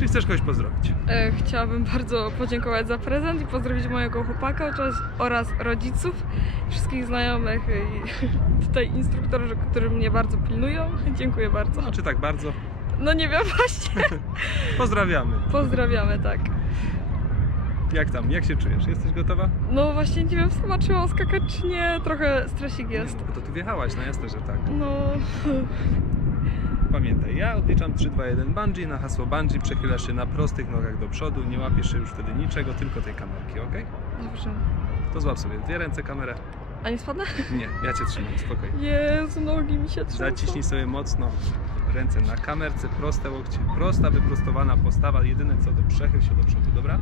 Czy chcesz kogoś pozdrowić? E, Chciałabym bardzo podziękować za prezent i pozdrowić mojego chłopaka oraz, rodziców, wszystkich znajomych i tutaj instruktorzy, którzy mnie bardzo pilnują. Dziękuję bardzo. No, czy tak bardzo? No nie wiem właśnie. Pozdrawiamy. Pozdrawiamy, tak. Jak tam? Jak się czujesz? Jesteś gotowa? No właśnie nie wiem sama czy mam skakać czy nie. Trochę stresik jest. no, to tu wjechałaś, no jasne, że tak. No, Pamiętaj, ja odliczam 3, 2, 1 bungee, na hasło bungee przechylasz się na prostych nogach do przodu, nie łapiesz się już wtedy niczego, tylko tej kamerki, ok? dobrze. To złap sobie dwie ręce kamerę. A nie spadnę? Nie, ja cię trzymam, spokojnie. Jezu, nogi mi się trzęsą. Zaciśnij sobie mocno ręce na kamerce, proste łokcie, prosta, wyprostowana postawa. Jedyne co, to przechyl się do przodu, dobra?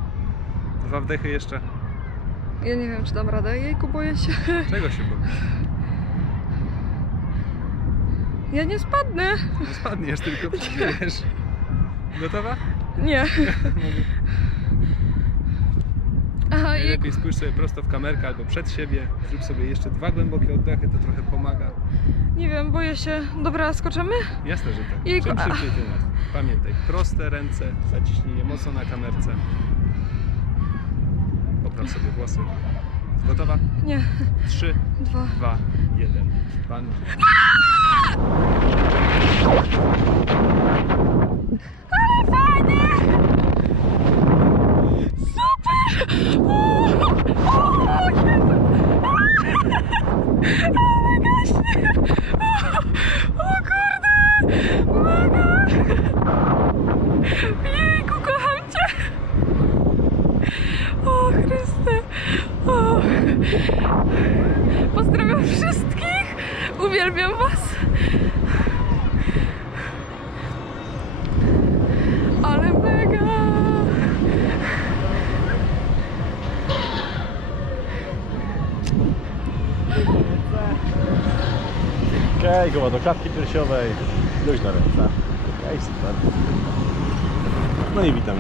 Dwa wdechy jeszcze. Ja nie wiem czy dam radę. Jejku, boję się. Czego się boisz? Ja nie spadnę. Nie spadniesz, tylko wiesz. Gotowa? Nie. Aha, jejku. Lepiej spójrz sobie prosto w kamerkę albo przed siebie. Zrób sobie jeszcze dwa głębokie oddechy, to trochę pomaga. Nie wiem, boję się. Dobra, skoczymy? Jasne, że tak. Jejku, Czym a- szybciej, tym. Pamiętaj, proste ręce, zaciśnij je mocno na kamerce. Popraw sobie włosy. Gotowa? Nie. 3, Dwa. 2, 1. Pan. O kurde! Mega! Jejku, kocham cię! O Chryste! O. Pozdrawiam wszystkich! Uwielbiam was! Ale mega! Okej, goła do klatki piersiowej, luźna ręce. Okej, super. No i witam.